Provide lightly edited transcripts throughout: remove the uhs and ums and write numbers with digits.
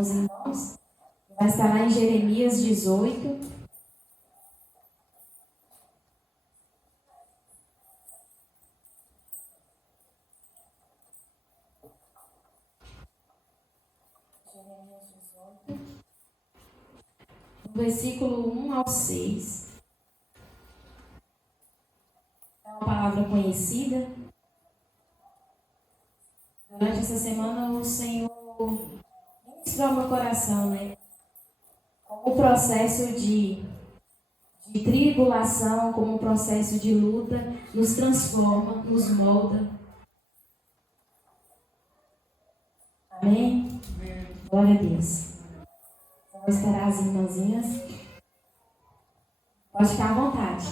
com os irmãos. Vai estar lá em Jeremias 18. Do versículo 1 ao 6. É uma palavra conhecida. Durante essa semana o Senhor ministrou ao meu coração, né? Como o processo de tribulação, como um processo de luta, nos transforma, nos molda. Amém? Glória a Deus. Vamos esperar as irmãzinhas. Pode ficar à vontade.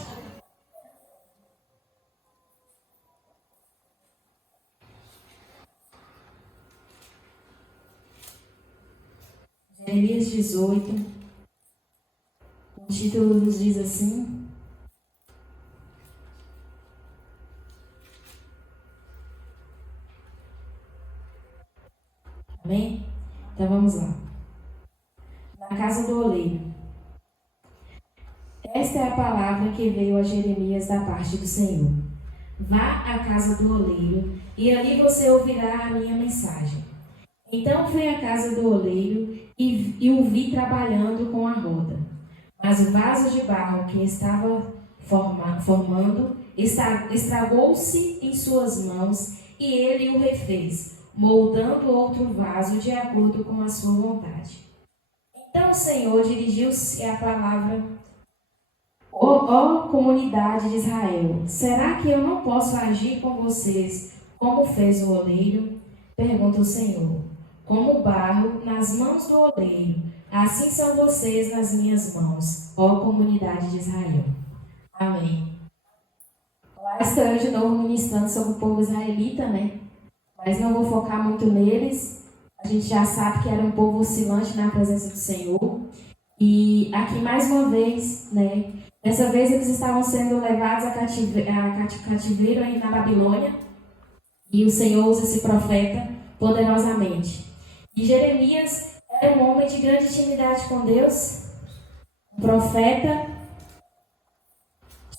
Jeremias 18. O título nos diz assim: Amém? Então vamos lá. Na casa do oleiro. Esta é a palavra que veio a Jeremias da parte do Senhor. Vá à casa do oleiro e ali você ouvirá a minha mensagem. Então fui à casa do oleiro e o vi trabalhando com a roda. Mas o vaso de barro que estava formando estragou-se em suas mãos e ele o refez, moldando outro vaso de acordo com a sua vontade. Então o Senhor dirigiu-se à palavra: Ó comunidade de Israel, será que eu não posso agir com vocês como fez o oleiro? Pergunta o Senhor. Como barro nas mãos do oleiro, assim são vocês nas minhas mãos, ó comunidade de Israel. Amém. Lá estou eu de novo ministrando sobre o povo israelita, né? Mas não vou focar muito neles. A gente já sabe que era um povo oscilante na presença do Senhor. E aqui mais uma vez, né? Dessa vez eles estavam sendo levados a cativeiro aí na Babilônia. E o Senhor usa esse profeta poderosamente. E Jeremias era um homem de grande intimidade com Deus, um profeta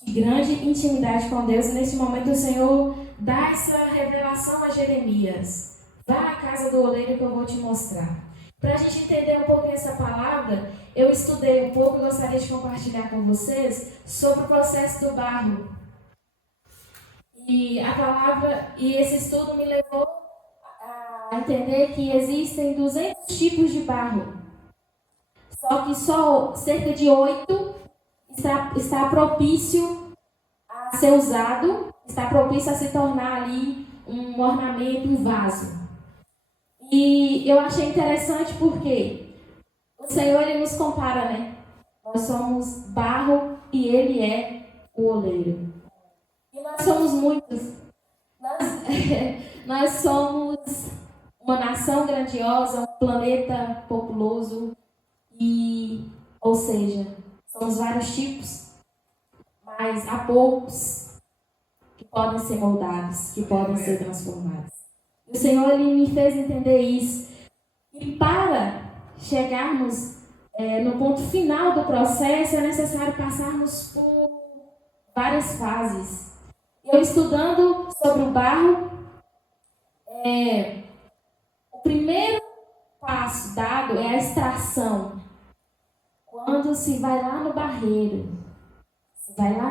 de grande intimidade com Deus. E nesse momento o Senhor dá essa revelação a Jeremias: vá à casa do oleiro que eu vou te mostrar. Para a gente entender um pouco essa palavra, eu estudei um pouco e gostaria de compartilhar com vocês sobre o processo do barro. E a palavra, e esse estudo me levou a entender que existem 200 tipos de barro. Só que só cerca de 8 está propício a ser usado, está propício a se tornar ali um ornamento, um vaso. E eu achei interessante porque o Senhor ele nos compara, né? Nós somos barro e Ele é o oleiro. E nós somos muitos. Nós somos uma nação grandiosa, um planeta populoso. Ou seja, somos vários tipos, mas há poucos que podem ser moldados, que podem ser transformados. O Senhor ele me fez entender isso. E para chegarmos no ponto final do processo, é necessário passarmos por várias fases. Eu estudando sobre o barro, o primeiro passo dado é a extração. Quando se vai lá no barreiro, se vai lá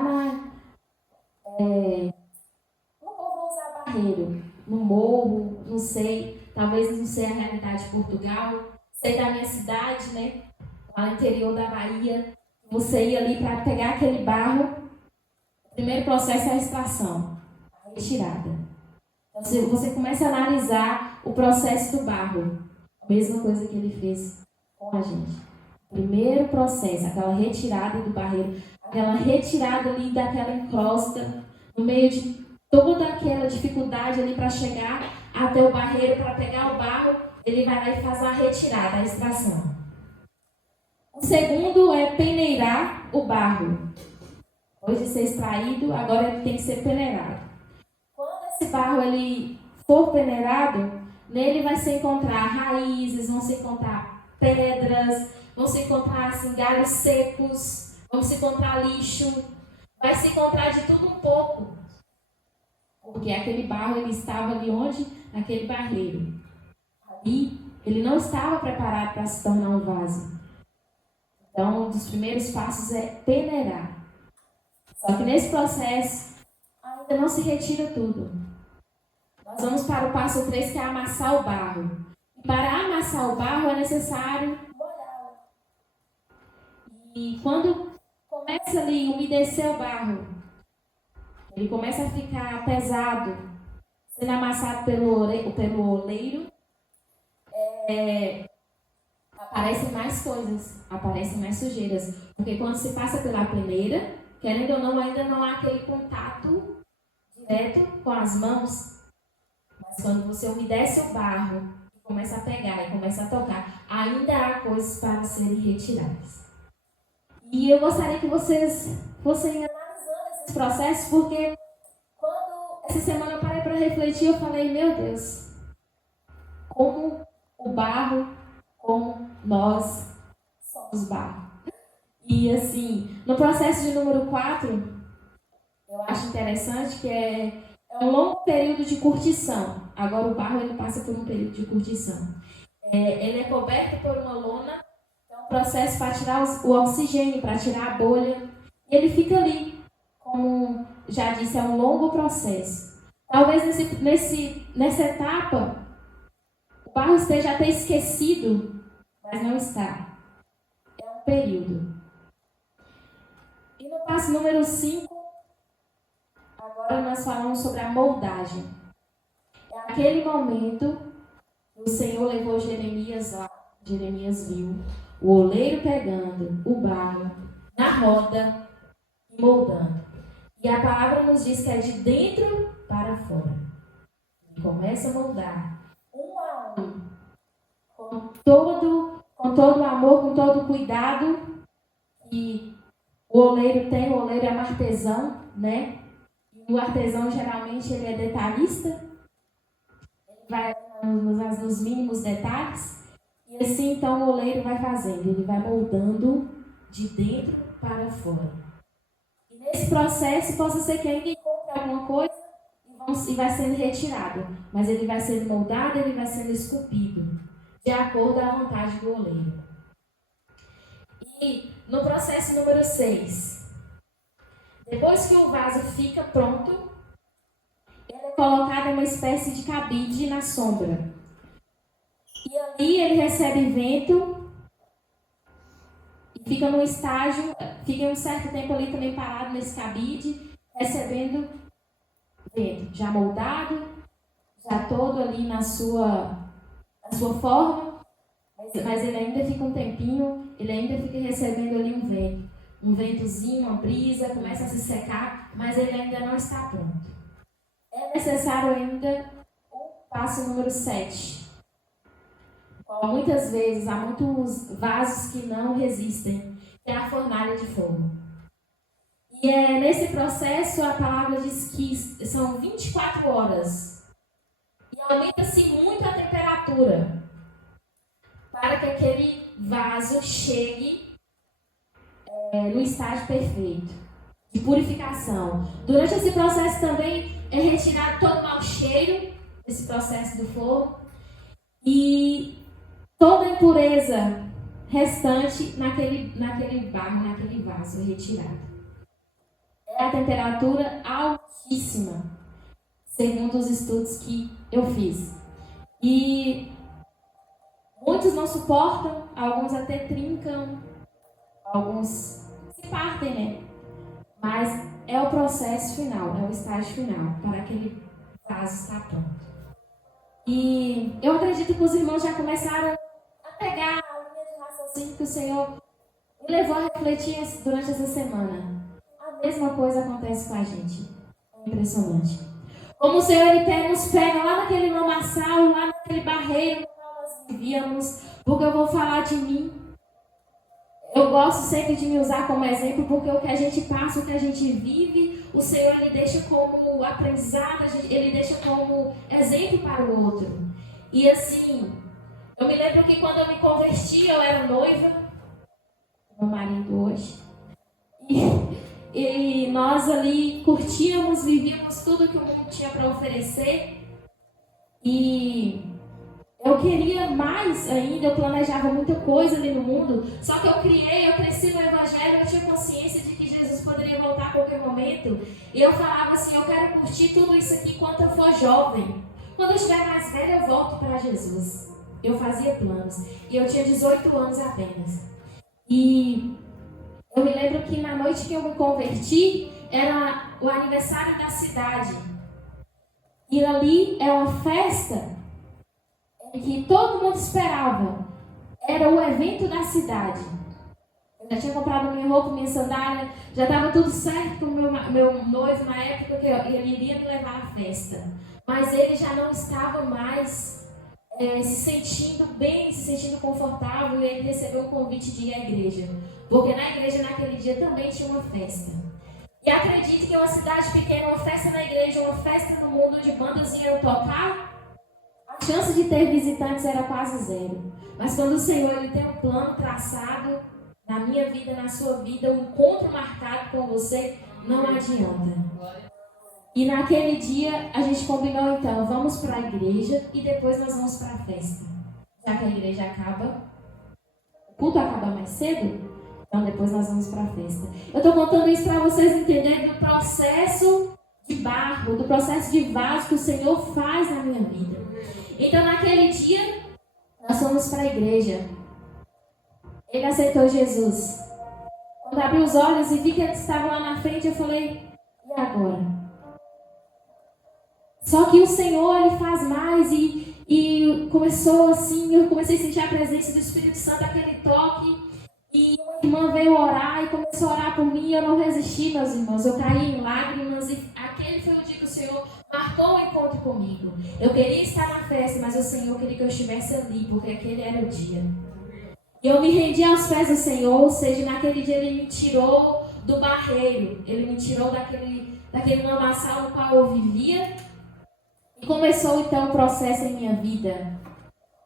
não vou usar barreiro, no morro, não sei, talvez não sei a realidade de Portugal, sei da minha cidade, né? Lá no interior da Bahia, você ia ali para pegar aquele barro. O primeiro processo é a extração, a retirada. Então, você começa a analisar o processo do barro, a mesma coisa que ele fez com a gente. Primeiro processo, aquela retirada do barreiro, aquela retirada ali daquela encrosta, no meio de toda aquela dificuldade ali para chegar até o barreiro, para pegar o barro, ele vai lá e faz a retirada, a extração. O segundo é peneirar o barro. Depois de ser extraído, agora ele tem que ser peneirado. Quando esse barro ele for peneirado, nele vai se encontrar raízes, vão se encontrar pedras, vão se encontrar assim, galhos secos, vão se encontrar lixo, vai se encontrar de tudo um pouco. Porque aquele barro, ele estava ali onde? Naquele barreiro. Ali, ele não estava preparado para se tornar um vaso. Então, um dos primeiros passos é peneirar. Só que nesse processo, ainda não se retira tudo. Nós vamos para o passo 3, que é amassar o barro. E para amassar o barro é necessário molhá-lo. E quando começa ali a umedecer o barro, ele começa a ficar pesado, sendo amassado pelo oleiro, aparecem mais coisas, aparecem mais sujeiras. Porque quando se passa pela peneira, querendo ou não, ainda não há aquele contato direto com as mãos. Mas quando você umedece o barro, começa a pegar e começa a tocar, ainda há coisas para serem retiradas. E eu gostaria que vocês fossem analisando esses processos, porque quando essa semana eu parei para refletir, eu falei, meu Deus, como o barro, como nós somos barro. E assim, no processo de número 4, eu acho interessante que é um longo período de curtição. Agora o barro ele passa por um período de curtição. Ele é coberto por uma lona, é um processo para tirar o oxigênio, para tirar a bolha. E ele fica ali, como já disse, é um longo processo. Talvez nessa etapa, o barro esteja até esquecido, mas não está. É um período. E no passo número 5, agora nós falamos sobre a moldagem. É aquele momento que o Senhor levou Jeremias lá. Jeremias viu o oleiro pegando o barro na roda e moldando. E a palavra nos diz que é de dentro para fora. Ele começa a moldar um a um, com todo amor, com todo cuidado. E o oleiro o oleiro é um artesão, né? E o artesão geralmente ele é detalhista. Ele vai nos mínimos detalhes. E assim então o oleiro vai fazendo, ele vai moldando de dentro para fora. E nesse processo possa ser que ainda encontre alguma coisa e vai sendo retirado. Mas ele vai sendo moldado, ele vai sendo esculpido, de acordo com a vontade do oleiro. E no processo número 6, depois que o vaso fica pronto, ele é colocado em uma espécie de cabide na sombra. E ali ele recebe vento e fica num estágio, fica um certo tempo ali também parado nesse cabide, recebendo vento, já moldado, já todo ali na sua forma, mas ele ainda fica um tempinho, ele ainda fica recebendo ali um ventozinho, uma brisa, começa a se secar, mas ele ainda não está pronto. É necessário ainda o passo número 7. Muitas vezes há muitos vasos que não resistem, que é a fornalha de fogo. E nesse processo a palavra diz que são 24 horas. E aumenta-se muito a temperatura para que aquele vaso chegue no estágio perfeito de purificação. Durante esse processo também é retirado todo o mau cheiro, esse processo do fogo, e toda a impureza restante naquele barro, naquele vaso retirado. É a temperatura altíssima, segundo os estudos que eu fiz. E muitos não suportam, alguns até trincam, alguns se partem, né? Mas é o processo final, é o estágio final, para aquele vaso estar pronto. E eu acredito que os irmãos já começaram a pegar a linha de raciocínio que o Senhor me levou a refletir durante essa semana. A mesma coisa acontece com a gente. É impressionante. Como o Senhor nos pega lá naquele lamaçal, lá naquele barreiro que nós vivíamos, porque eu vou falar de mim. Eu gosto sempre de me usar como exemplo, porque o que a gente passa, o que a gente vive, o Senhor ele deixa como aprendizado, ele deixa como exemplo para o outro. E assim, Eu me lembro que quando eu me converti, eu era noiva, meu marido hoje. E nós ali curtíamos, vivíamos tudo que o mundo tinha para oferecer. E eu queria mais ainda, eu planejava muita coisa ali no mundo. Só que eu cresci no Evangelho, eu tinha consciência de que Jesus poderia voltar a qualquer momento. E eu falava assim, eu quero curtir tudo isso aqui enquanto eu for jovem. Quando eu estiver mais velha, eu volto para Jesus. Eu fazia planos. E eu tinha 18 anos apenas. E eu me lembro que na noite que eu me converti, era o aniversário da cidade. E ali é uma festa que todo mundo esperava. Era o evento da cidade. Eu já tinha comprado minha roupa, minha sandália, já estava tudo certo com o meu noivo na época que ele iria me levar à festa. Mas ele já não estava mais se sentindo bem, se sentindo confortável, e ele recebeu um convite de ir à igreja. Porque na igreja naquele dia também tinha uma festa. E acredite que uma cidade pequena, uma festa na igreja, uma festa no mundo onde bandas iam tocar, a chance de ter visitantes era quase zero. Mas quando o Senhor ele tem um plano traçado na minha vida, na sua vida, um encontro marcado com você, não adianta. E naquele dia a gente combinou então, vamos para a igreja e depois nós vamos para a festa. Já que a igreja acaba, o culto acaba mais cedo, então depois nós vamos para a festa. Eu estou contando isso para vocês entenderem do processo de barro, do processo de vaso que o Senhor faz na minha vida. Então naquele dia, nós fomos para a igreja. Ele aceitou Jesus. Quando abri os olhos e vi que ele estava lá na frente, eu falei, e agora? Só que o Senhor, ele faz mais e começou assim, eu comecei a sentir a presença do Espírito Santo, aquele toque. E uma irmã veio orar e começou a orar por mim e eu não resisti, meus irmãos. Eu caí em lágrimas e aquele foi o dia que o Senhor marcou o encontro comigo. Eu queria estar na festa, mas o Senhor queria que eu estivesse ali, porque aquele era o dia. E eu me rendi aos pés do Senhor, ou seja, naquele dia Ele me tirou do barreiro. Ele me tirou daquele lamaçal no qual eu vivia. E começou então o processo em minha vida.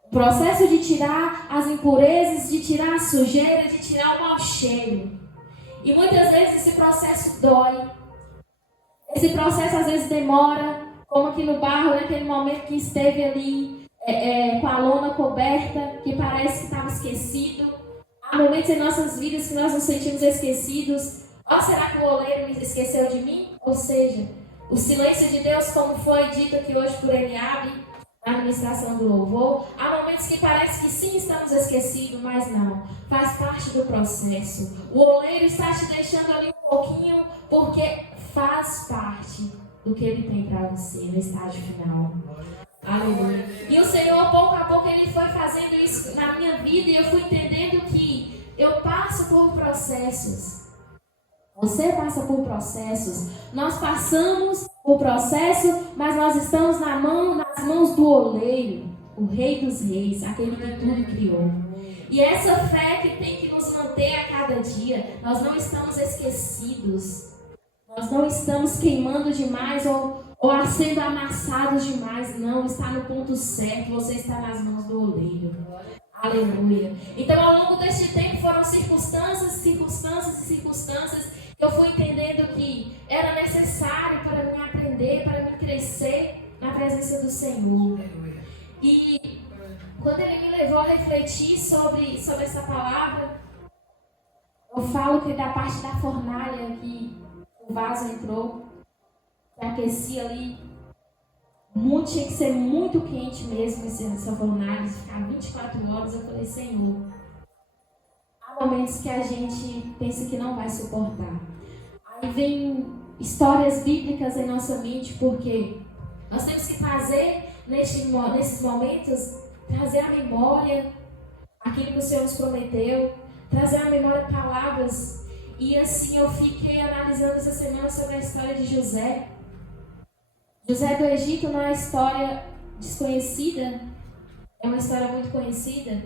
O processo de tirar as impurezas, de tirar a sujeira, de tirar o mau cheiro. E muitas vezes esse processo dói. Esse processo às vezes demora, como aqui no barro, naquele momento que esteve ali com a lona coberta, que parece que estava esquecido. Há momentos em nossas vidas que nós nos sentimos esquecidos. Será que o oleiro me esqueceu de mim? Ou seja, o silêncio de Deus, como foi dito aqui hoje por Eliabe, na administração do louvor. Há momentos que parece que sim, estamos esquecidos, mas não. Faz parte do processo. O oleiro está te deixando ali um pouquinho, porque faz parte do que Ele tem para você no estágio final. Aleluia. E o Senhor, pouco a pouco, Ele foi fazendo isso na minha vida e eu fui entendendo que eu passo por processos. Você passa por processos. Nós passamos por processo, mas nós estamos nas mãos do oleiro, o Rei dos Reis, aquele que tudo criou. E essa fé que tem que nos manter a cada dia. Nós não estamos esquecidos. Nós não estamos queimando demais ou sendo amassados demais. Não, está no ponto certo. Você está nas mãos do oleiro. Aleluia. Então, ao longo deste tempo foram circunstâncias, eu fui entendendo que era necessário para mim aprender, para mim crescer na presença do Senhor. E quando Ele me levou a refletir sobre essa palavra, eu falo que da parte da fornalha que o vaso entrou, que aquecia ali, tinha que ser muito quente mesmo essa fornalha, ficar 24 horas. Eu falei, Senhor, há momentos que a gente pensa que não vai suportar. Aí vem histórias bíblicas em nossa mente, porque nós temos que trazer nesses momentos, trazer à memória aquilo que o Senhor nos prometeu, trazer à memória palavras. E assim eu fiquei analisando essa semana sobre a história de José. José do Egito não é uma história desconhecida, é uma história muito conhecida.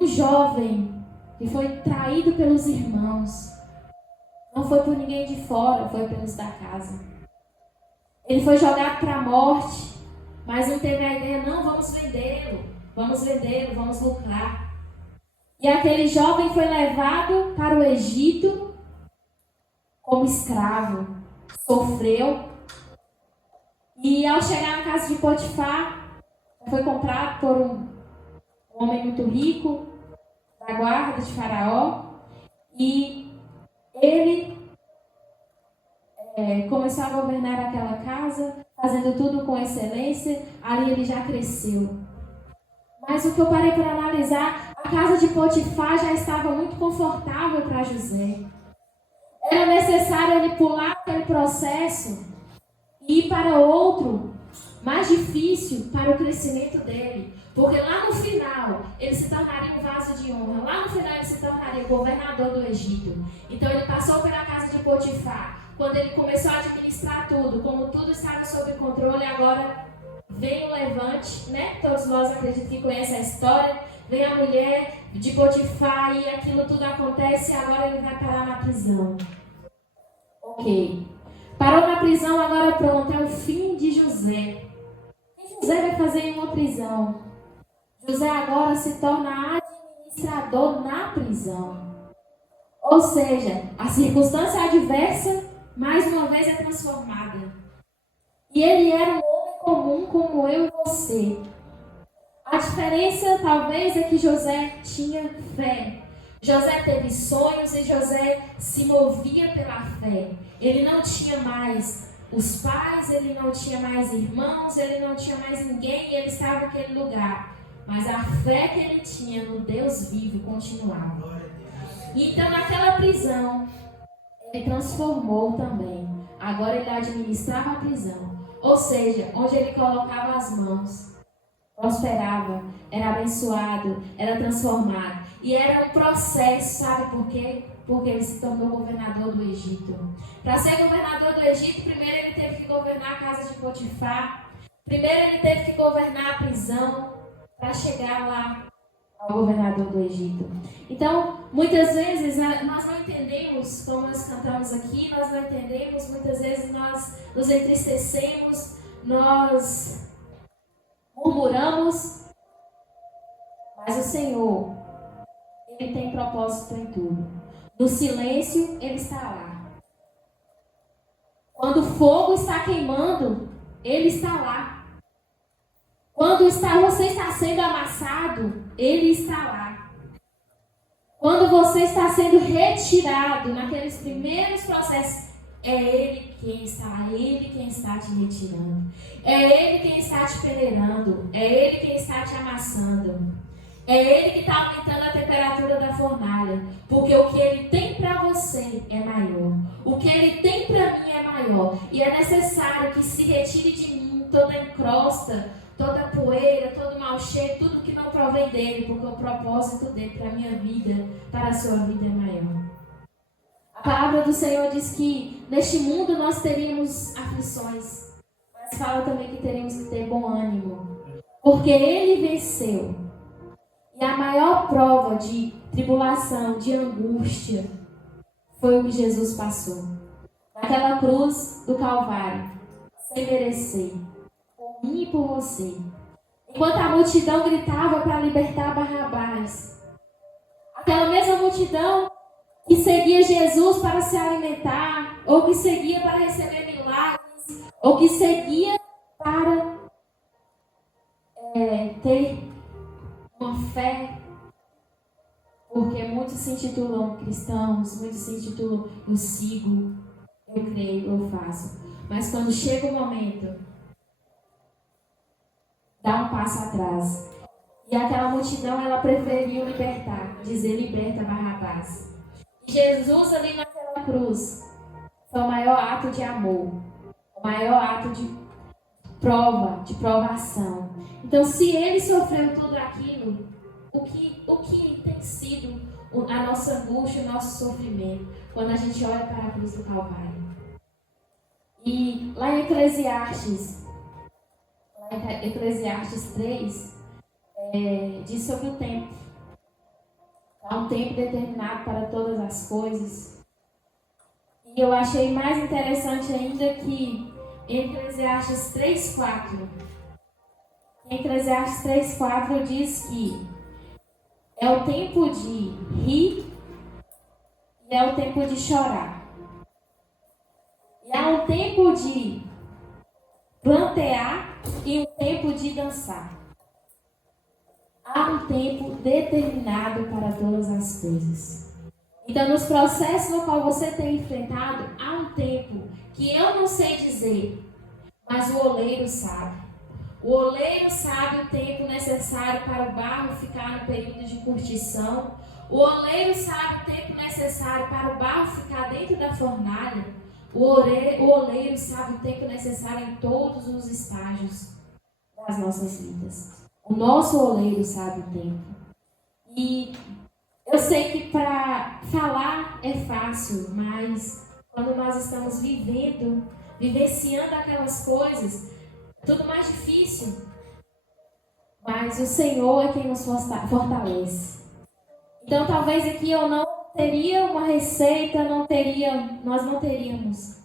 Um jovem que foi traído pelos irmãos. Não foi por ninguém de fora, foi pelos da casa. Ele foi jogado para a morte, mas não teve a ideia, não, vamos vendê-lo. vamos vender, vamos lucrar. E aquele jovem foi levado para o Egito como escravo, sofreu. E ao chegar na casa de Potifar, foi comprado por um homem muito rico, da guarda de Faraó. E ele começou a governar aquela casa, fazendo tudo com excelência. Ali ele já cresceu. Mas o que eu parei para analisar, a casa de Potifar já estava muito confortável para José. Era necessário ele pular aquele processo e ir para outro, mais difícil para o crescimento dele. Porque lá no final, ele se tornaria um vaso de honra. Lá no final, ele se tornaria o governador do Egito. Então, ele passou pela casa de Potifar. Quando ele começou a administrar tudo, como tudo estava sob controle, agora vem o levante, né? Todos nós acredito que conhecem a história. Vem a mulher de Potifar e aquilo tudo acontece e agora ele vai parar na prisão. Ok. Parou na prisão, agora pronto, é o fim de José. O que José vai fazer em uma prisão? José agora se torna administrador na prisão. Ou seja, a circunstância adversa, mais uma vez, é transformada. E ele era um homem comum como eu e você. A diferença, talvez, é que José tinha fé. José teve sonhos e José se movia pela fé. Ele não tinha mais os pais, ele não tinha mais irmãos, ele não tinha mais ninguém e ele estava naquele lugar. Mas a fé que ele tinha no Deus vivo continuava. Então, naquela prisão, ele transformou também. Agora ele administrava a prisão. Ou seja, onde ele colocava as mãos, prosperava, era abençoado, era transformado. E era um processo, sabe por quê? Porque ele se tornou governador do Egito. Para ser governador do Egito, primeiro ele teve que governar a casa de Potifar. Primeiro ele teve que governar a prisão para chegar lá ao governador do Egito. Então, muitas vezes nós não entendemos, como nós cantamos aqui, nós não entendemos, muitas vezes nós nos entristecemos, nós murmuramos, mas o Senhor, Ele tem propósito em tudo. No silêncio, Ele está lá. Quando o fogo está queimando, Ele está lá. Quando você está sendo amassado, Ele está lá. Quando você está sendo retirado naqueles primeiros processos, é Ele quem está, Ele quem está te retirando. É Ele quem está te peneirando. É Ele quem está te amassando. É Ele que está aumentando a temperatura da fornalha. Porque o que Ele tem para você é maior. O que Ele tem para mim é maior. E é necessário que se retire de mim toda a encrosta, toda a poeira, todo o mau cheiro, tudo que não provém dele, porque o propósito dele para a minha vida, para a sua vida é maior. A palavra do Senhor diz que neste mundo nós teríamos aflições, mas fala também que teríamos que ter bom ânimo, porque Ele venceu. E a maior prova de tribulação, de angústia, foi o que Jesus passou. Naquela cruz do Calvário, sem merecer. Por mim e por você. Enquanto a multidão gritava para libertar Barrabás, aquela mesma multidão que seguia Jesus para se alimentar, ou que seguia para receber milagres, ou que seguia para ter uma fé, porque muitos se intitulam cristãos, muitos se intitulam eu sigo, eu creio, eu faço. Mas quando chega o momento, dá um passo atrás. E aquela multidão, ela preferiu libertar, dizer liberta Barrabás. E Jesus ali naquela cruz foi o maior ato de amor, o maior ato de prova, de provação. Então, se ele sofreu tudo aquilo, o que tem sido a nossa angústia, o nosso sofrimento, quando a gente olha para a cruz do Calvário? E lá em Eclesiastes 3, diz sobre o tempo. Há um tempo determinado para todas as coisas. E eu achei mais interessante ainda que em Eclesiastes 3:4, Em Eclesiastes 3:4 diz que é o tempo de rir e é o tempo de chorar. E há um tempo de plantear e um tempo de dançar. Há um tempo determinado para todas as coisas. Então, nos processos no qual você tem enfrentado, há um tempo que eu não sei dizer, mas o oleiro sabe. O oleiro sabe o tempo necessário para o barro ficar no período de curtição. O oleiro sabe o tempo necessário para o barro ficar dentro da fornalha. O oleiro sabe o tempo necessário em todos os estágios das nossas vidas. O nosso oleiro sabe o tempo. E eu sei que para falar é fácil, mas quando nós estamos vivenciando aquelas coisas, é tudo mais difícil. Mas o Senhor é quem nos fortalece. Então talvez aqui eu não teria uma receita, nós não teríamos.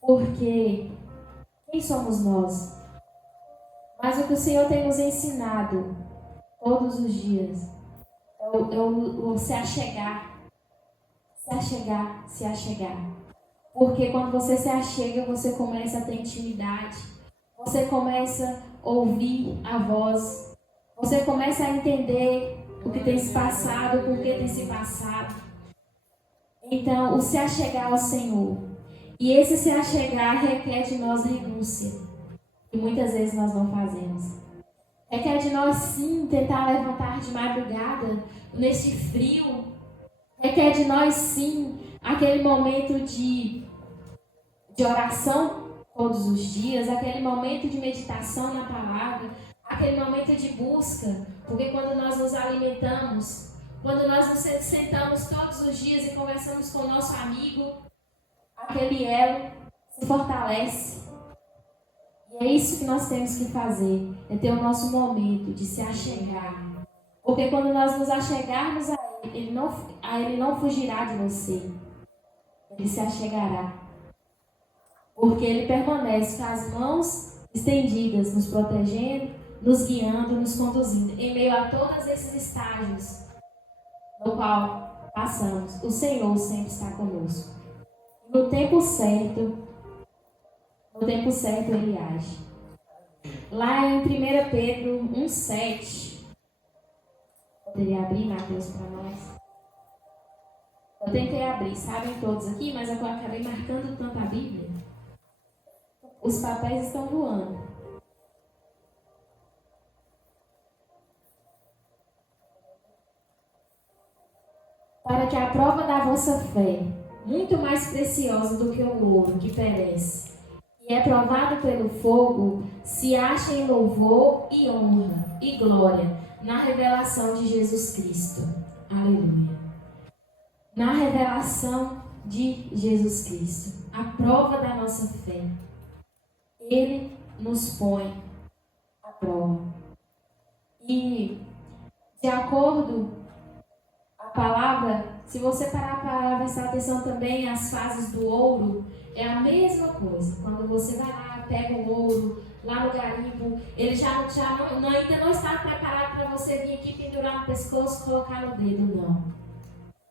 Porque quem somos nós? Mas o que o Senhor tem nos ensinado todos os dias é o se achegar. Se achegar, se achegar. Porque quando você se achega, você começa a ter intimidade. Você começa a ouvir a voz. Você começa a entender o que tem se passado, por que tem se passado. Então, o se achegar ao Senhor. E esse se achegar requer de nós renúncia. E muitas vezes nós não fazemos. Requer de nós, sim, tentar levantar de madrugada, neste frio. Requer de nós, sim, aquele momento de oração todos os dias, aquele momento de meditação na palavra, aquele momento de busca. Porque quando nós nos alimentamos, quando nós nos sentamos todos os dias e conversamos com o nosso amigo, aquele elo se fortalece. E é isso que nós temos que fazer, é ter o nosso momento de se achegar. Porque quando nós nos achegarmos a Ele, Ele não fugirá de você. Ele se achegará. Porque Ele permanece com as mãos estendidas, nos protegendo, nos guiando, nos conduzindo. Em meio a todos esses estágios no qual passamos, o Senhor sempre está conosco. No tempo certo Ele age. Lá em 1 Pedro 1,7, poderia abrir, Mateus, para nós? Eu tentei abrir, sabem todos aqui, mas eu acabei marcando tanto a Bíblia. Os papéis estão voando. Para que a prova da vossa fé, muito mais preciosa do que o ouro que perece, e é provado pelo fogo, se acha em louvor e honra e glória na revelação de Jesus Cristo. Aleluia. Na revelação de Jesus Cristo, a prova da nossa fé. Ele nos põe à prova. E, de acordo com a palavra, se você parar para prestar atenção também, as fases do ouro, é a mesma coisa. Quando você vai lá, pega o ouro, lá no garimpo, ele ainda não está preparado para você vir aqui pendurar no pescoço e colocar no dedo, não.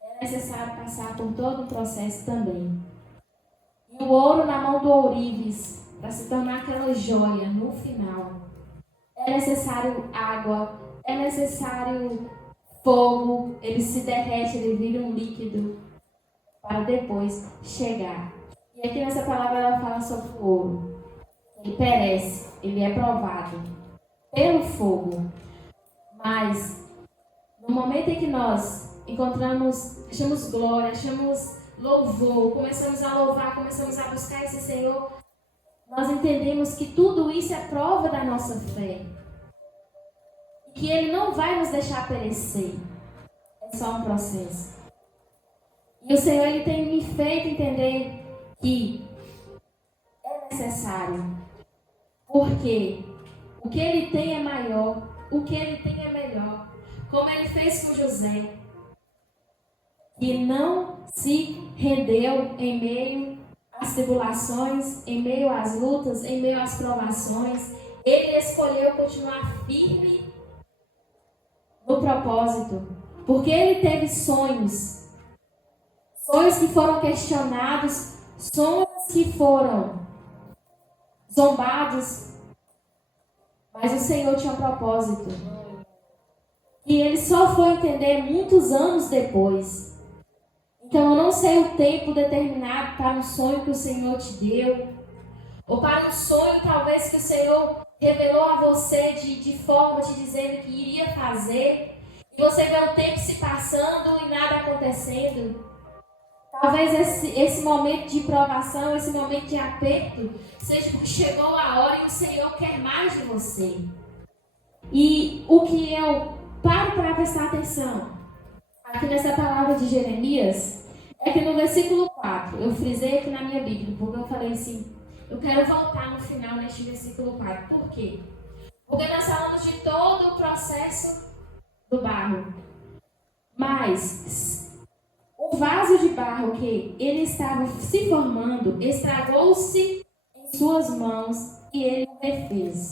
É necessário passar por todo o processo também. E o ouro na mão do ourives, para se tornar aquela joia no final, é necessário água, é necessário fogo, ele se derrete, ele vira um líquido, para depois chegar. E aqui nessa palavra ela fala sobre o ouro. Ele perece, ele é provado pelo fogo. Mas, no momento em que nós achamos glória, achamos louvor, começamos a louvar, começamos a buscar esse Senhor, nós entendemos que tudo isso é prova da nossa fé. E que Ele não vai nos deixar perecer. É só um processo. E o Senhor, Ele tem me feito entender que é necessário. Porque o que Ele tem é maior, o que Ele tem é melhor. Como Ele fez com José, que não se rendeu em meio às tribulações, em meio às lutas, em meio às provações. ele escolheu continuar firme no propósito, porque ele teve sonhos que foram questionados, sonhos que foram zombados, mas o Senhor tinha um propósito. E ele só foi entender muitos anos depois. Então eu não sei o tempo determinado para um sonho que o Senhor te deu, ou para um sonho talvez que o Senhor revelou a você de forma te dizendo que iria fazer, e você vê o tempo se passando e nada acontecendo. Talvez esse momento de provação, esse momento de aperto, seja porque chegou a hora e o Senhor quer mais de você. E o que eu paro para prestar atenção aqui nessa palavra de Jeremias é que no versículo 4, eu frisei aqui na minha Bíblia, porque eu falei assim, eu quero voltar no final neste versículo 4. Por quê? Porque nós falamos de todo o processo do barro. Mas o vaso de barro que ele estava se formando estragou-se em suas mãos e ele o refez,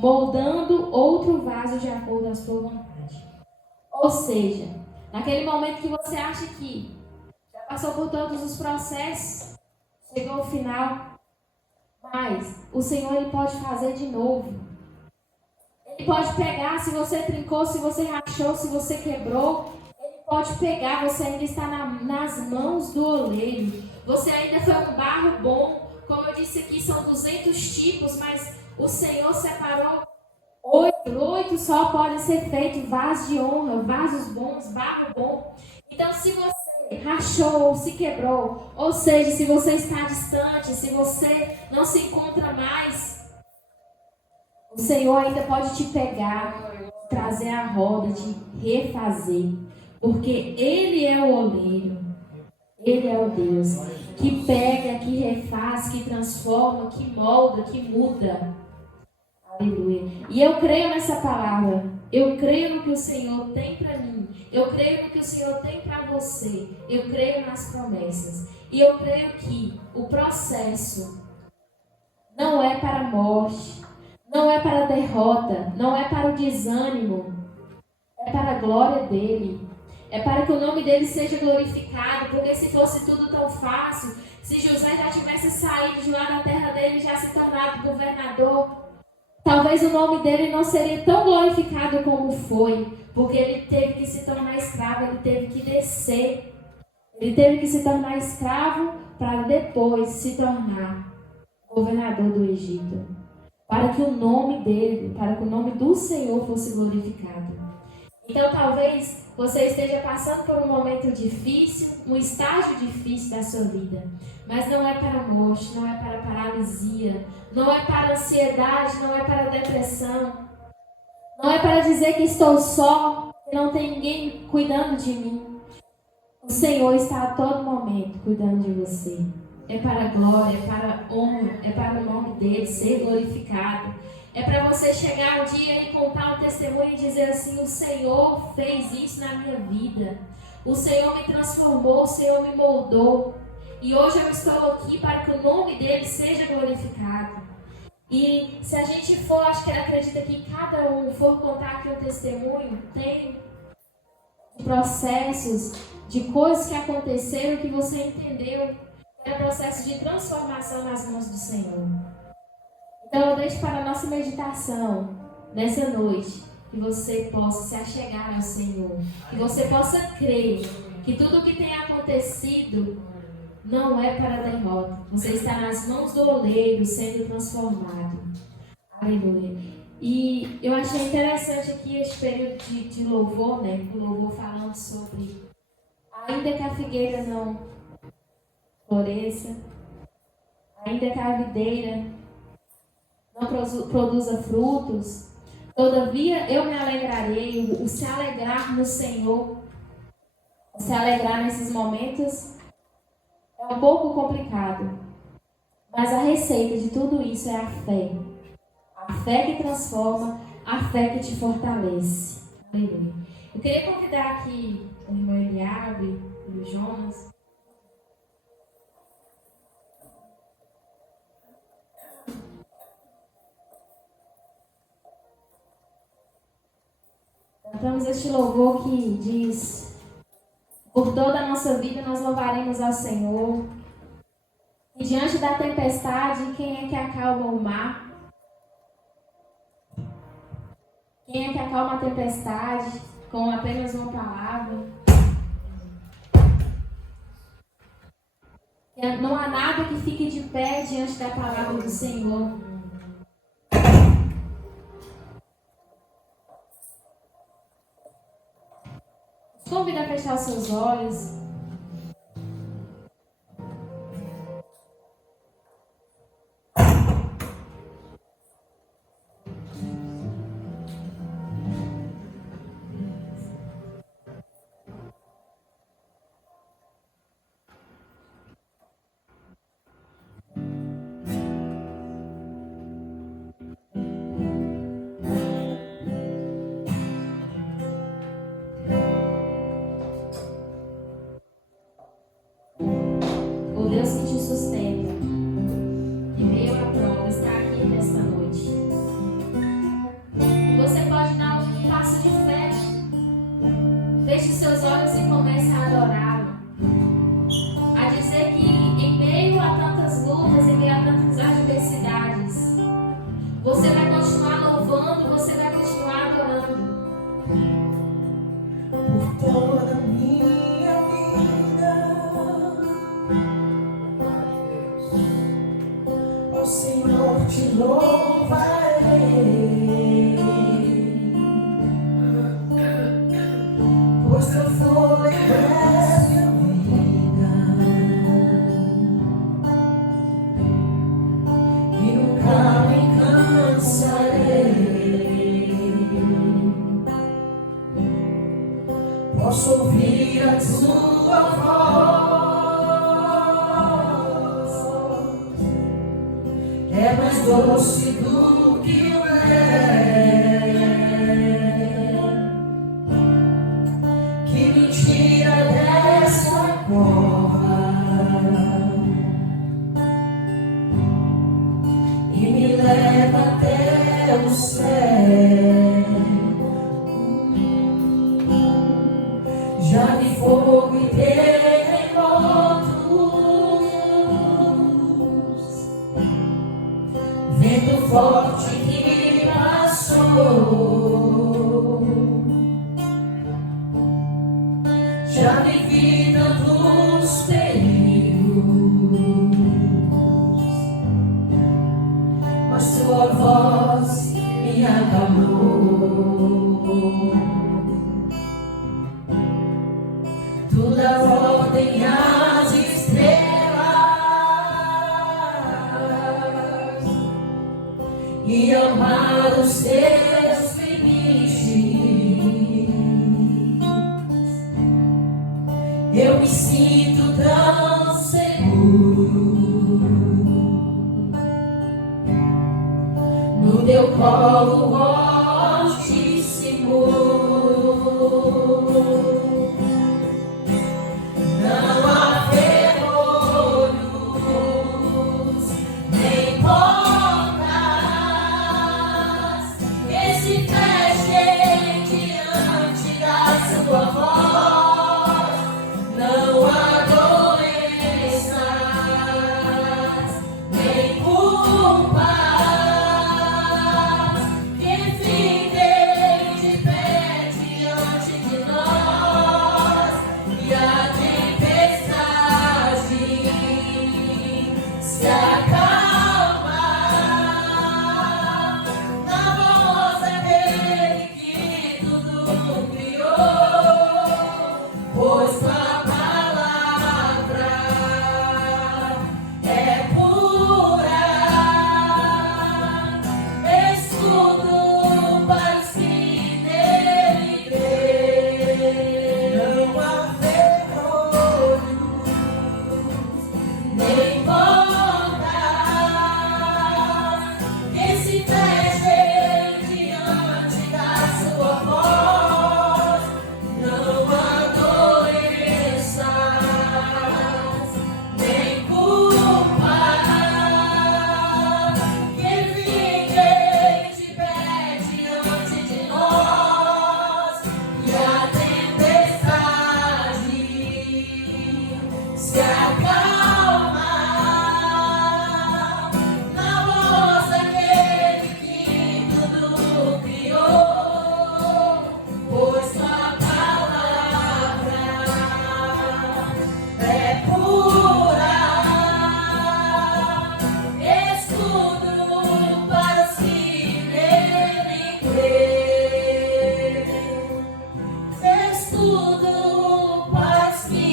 moldando outro vaso de acordo com a sua vontade. Ou seja, naquele momento que você acha que já passou por todos os processos, chegou ao final, mas o Senhor ele pode fazer de novo. Ele pode pegar, se você trincou, se você rachou, se você quebrou, ele pode pegar, você ainda está nas mãos do oleiro. Você ainda foi um barro bom. Como eu disse aqui, são 200 tipos, mas o Senhor separou 8 só podem ser feitos vasos de honra, vasos bons, barro bom. Então, se você rachou, se quebrou, ou seja, se você está distante, se você não se encontra mais, o Senhor ainda pode te pegar, trazer a roda, te refazer. Porque Ele é o oleiro, Ele é o Deus que pega, que refaz, que transforma, que molda, que muda. Aleluia. E eu creio nessa palavra. Eu creio no que o Senhor tem para mim. Eu creio no que o Senhor tem para você. Eu creio nas promessas. E eu creio que o processo não é para a morte, não é para a derrota, não é para o desânimo. É para a glória dele. É para que o nome dele seja glorificado. Porque se fosse tudo tão fácil, se José já tivesse saído de lá da terra dele e já se tornado governador, talvez o nome dele não seria tão glorificado como foi, porque ele teve que se tornar escravo, ele teve que descer. Ele teve que se tornar escravo para depois se tornar governador do Egito. Para que o nome dele, para que o nome do Senhor fosse glorificado. Então talvez você esteja passando por um momento difícil, um estágio difícil da sua vida. Mas não é para a morte, não é para a paralisia, não é para a ansiedade, não é para a depressão. Não é para dizer que estou só, que não tem ninguém cuidando de mim. O Senhor está a todo momento cuidando de você. É para a glória, é para a honra, é para o nome dele ser glorificado. É para você chegar um dia e contar um testemunho e dizer assim: o Senhor fez isso na minha vida. O Senhor me transformou, o Senhor me moldou. E hoje eu estou aqui para que o nome dele seja glorificado. E se a gente for, acho que acredita que cada um for contar aqui um testemunho, tem processos de coisas que aconteceram que você entendeu. É um processo de transformação nas mãos do Senhor. Então eu deixo para a nossa meditação nessa noite que você possa se achegar ao Senhor, que você possa crer que tudo o que tem acontecido não é para a derrota. Você está nas mãos do oleiro sendo transformado. Aleluia. E eu achei interessante aqui esse período de louvor, né? O louvor falando sobre ainda que a figueira não floresça, ainda que a videira não produza frutos, todavia eu me alegrarei. O se alegrar no Senhor, o se alegrar nesses momentos é um pouco complicado, mas a receita de tudo isso é a fé. A fé que transforma, a fé que te fortalece. Aleluia. Eu queria convidar aqui o irmão Eliabe e o Jonas. este louvor que diz: por toda a nossa vida nós louvaremos ao Senhor. E diante da tempestade, quem é que acalma o mar? Quem é que acalma a tempestade com apenas uma palavra? Não há nada que fique de pé diante da palavra do Senhor. Te convido a fechar os seus olhos. O Deus que te sustenta em meio à prova está aqui nesta noite. E você pode dar um passo de fé. Feche seus olhos e comece a adorá-lo. A dizer que em meio a tantas lutas, em meio a tantas adversidades, você vai continuar louvando, você vai continuar adorando. Por toda a minha vida, ó Senhor, te louvarei, pois teu fôlego é minha vida e nunca me cansarei. Posso ouvir a tua voz, é mais doce do que o mel, que me tira dessa cova e me leva até o céu. Já de fogo e terremotos, vento forte que passou, já vivi tantos perigos, mas tua voz me acalmou. Tu dá ordem às estrelas e amar os teus limites. Eu me sinto tão seguro no teu colo altíssimo. Não há ferrolhos, nem portas que se fechem diante da sua voz. Não há doenças, nem culpas que acalmar na voz daquele que tudo criou, pois sua palavra é pura, escudo para os que nele crêem, escudo para os que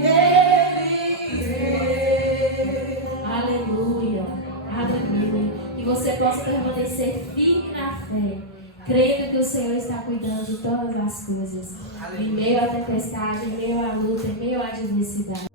nele crêem. Aleluia. Abra a Bíblia. E você possa permanecer firme na fé, crendo que o Senhor está cuidando de todas as coisas. Em meio à tempestade, em meio à luta, em meio à adversidade.